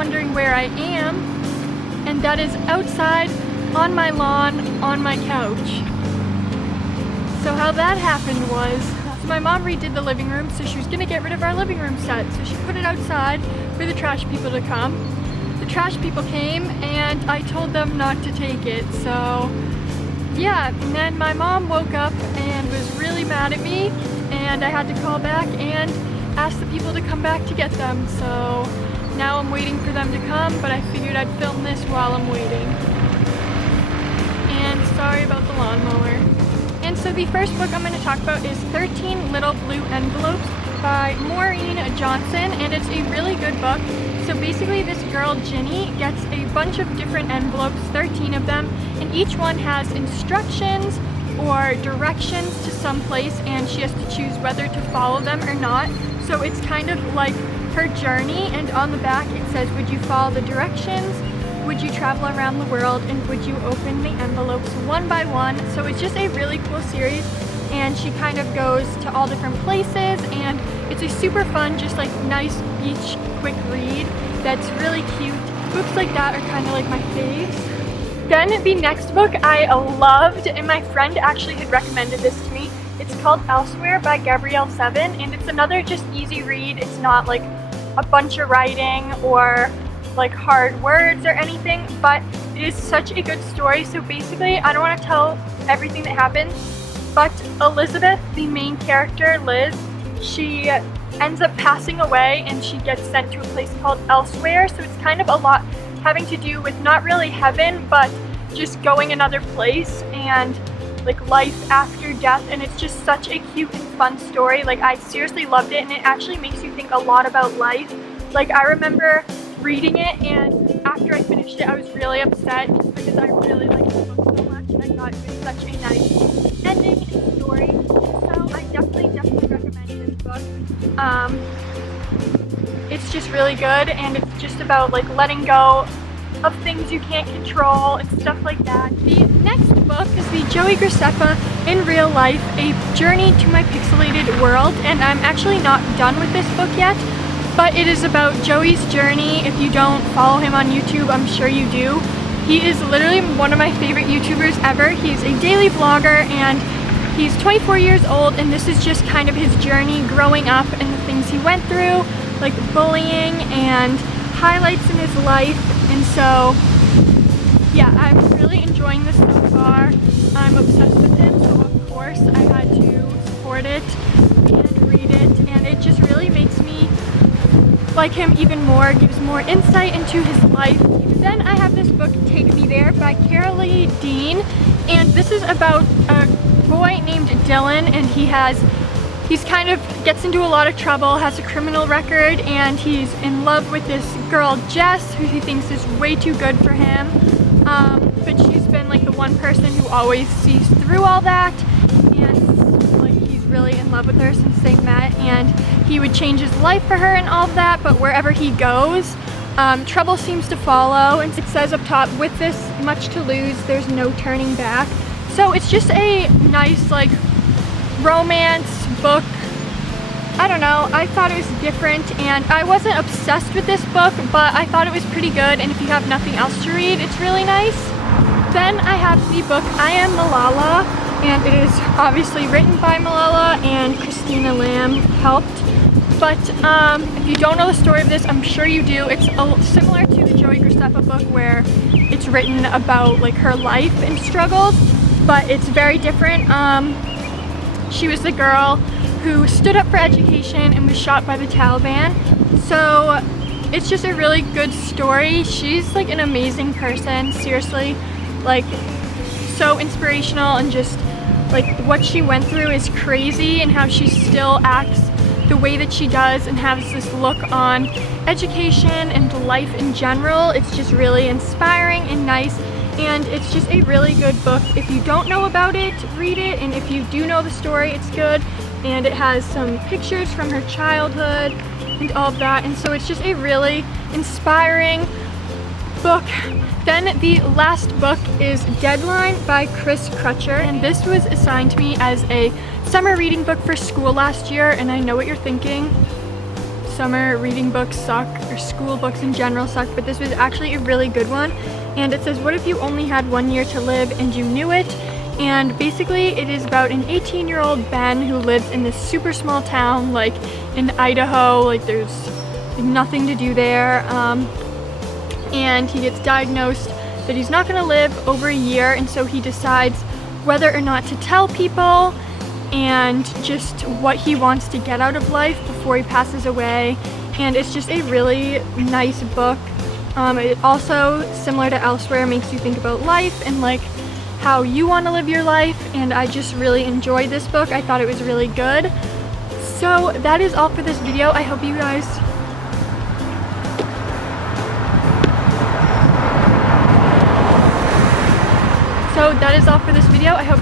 wondering where I am, and that is outside on my lawn on my couch. So how that happened was, my mom redid the living room, so she was gonna get rid of our living room set. So she put it outside for the trash people to come. The trash people came and I told them not to take it. So yeah, and then my mom woke up and was really mad at me, and I had to call back and ask the people to come back to get them. So now I'm waiting for them to come, but I figured I'd film this while I'm waiting. And sorry about the lawnmower. And so the first book I'm going to talk about is 13 Little Blue Envelopes by Maureen Johnson, and it's a really good book. So basically this girl, Ginny, gets a bunch of different envelopes, 13 of them, and each one has instructions or directions to some place, and she has to choose whether to follow them or not. So it's kind of like her journey, and on the back it says, would you follow the directions? Would you travel around the world, and would you open the envelopes one by one? So it's just a really cool series, and she kind of goes to all different places, and it's a super fun, just like nice beach quick read that's really cute. Books like that are kind of like my faves. Then the next book I loved, and my friend actually had recommended this to me. It's called Elsewhere by Gabrielle Seven, and it's another just easy read. It's not like a bunch of writing or like hard words or anything, but it is such a good story. So basically, I don't want to tell everything that happens, but Elizabeth, the main character, Liz, she ends up passing away and she gets sent to a place called Elsewhere. So it's kind of a lot having to do with not really heaven, but just going another place and like life after death. And it's just such a cute and fun story. Like, I seriously loved it, and it actually makes you think a lot about life. Like, I remember reading it, and after I finished it I was really upset because I really liked the book so much, and I thought it was such a nice ending and story. So I definitely recommend this book. It's just really good, and it's just about like letting go of things you can't control and stuff like that. The next book is the Joey Graceffa in Real Life, A Journey to My Pixelated World, and I'm actually not done with this book yet. But it is about Joey's journey. If you don't follow him on YouTube, I'm sure you do. He is literally one of my favorite YouTubers ever. He's a daily vlogger, and he's 24 years old, and this is just kind of his journey growing up and the things he went through, like bullying and highlights in his life. And so yeah, I'm really enjoying this so far. I'm obsessed with him, so of course I had to support it and read it, and it just really makes me like him even more, gives more insight into his life. Then I have this book, Take Me There by Carolee Dean, and this is about a boy named Dylan, and he's kind of gets into a lot of trouble, has a criminal record, and he's in love with this girl Jess, who he thinks is way too good for him, but she's been like the one person who always sees through all that, and like he's really in love with her since they met, and he would change his life for her and all of that, but wherever he goes, trouble seems to follow. And it says up top, with this much to lose, there's no turning back. So it's just a nice like romance book. I don't know, I thought it was different, and I wasn't obsessed with this book, but I thought it was pretty good, and if you have nothing else to read, it's really nice. Then I have the book I Am Malala, and it is obviously written by Malala, and Christina Lamb helped. But if you don't know the story of this, I'm sure you do. It's similar to the Joey Graceffa book, where it's written about like her life and struggles, but it's very different. She was the girl who stood up for education and was shot by the Taliban. So it's just a really good story. She's like an amazing person, seriously, like so inspirational, and just like what she went through is crazy, and how she still acts the way that she does and has this look on education and life in general. It's just really inspiring and nice, and it's just a really good book. If you don't know about it, read it, and if you do know the story, it's good, and it has some pictures from her childhood and all of that, and so it's just a really inspiring book. Then the last book is Deadline by Crutcher, and this was assigned to me as a summer reading book for school last year, and I know what you're thinking. summer reading books suck, or school books in general suck, but this was actually a really good one. And it says, what if you only had 1 year to live and you knew it? And basically it is about an 18-year-old Ben who lives in this super small town, like in Idaho, like there's nothing to do there. And he gets diagnosed that he's not gonna live over a year, and so he decides whether or not to tell people and just what he wants to get out of life before he passes away. And it's just a really nice book. It also, similar to Elsewhere, makes you think about life and like how you want to live your life, and I just really enjoyed this book. I thought it was really good. So that is all for this video. I hope you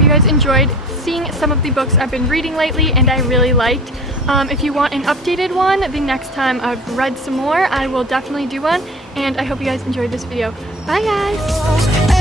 guys enjoyed seeing some of the books I've been reading lately and I really liked. If you want an updated one, the next time I've read some more, I will definitely do one, and I hope you guys enjoyed this video. Bye guys!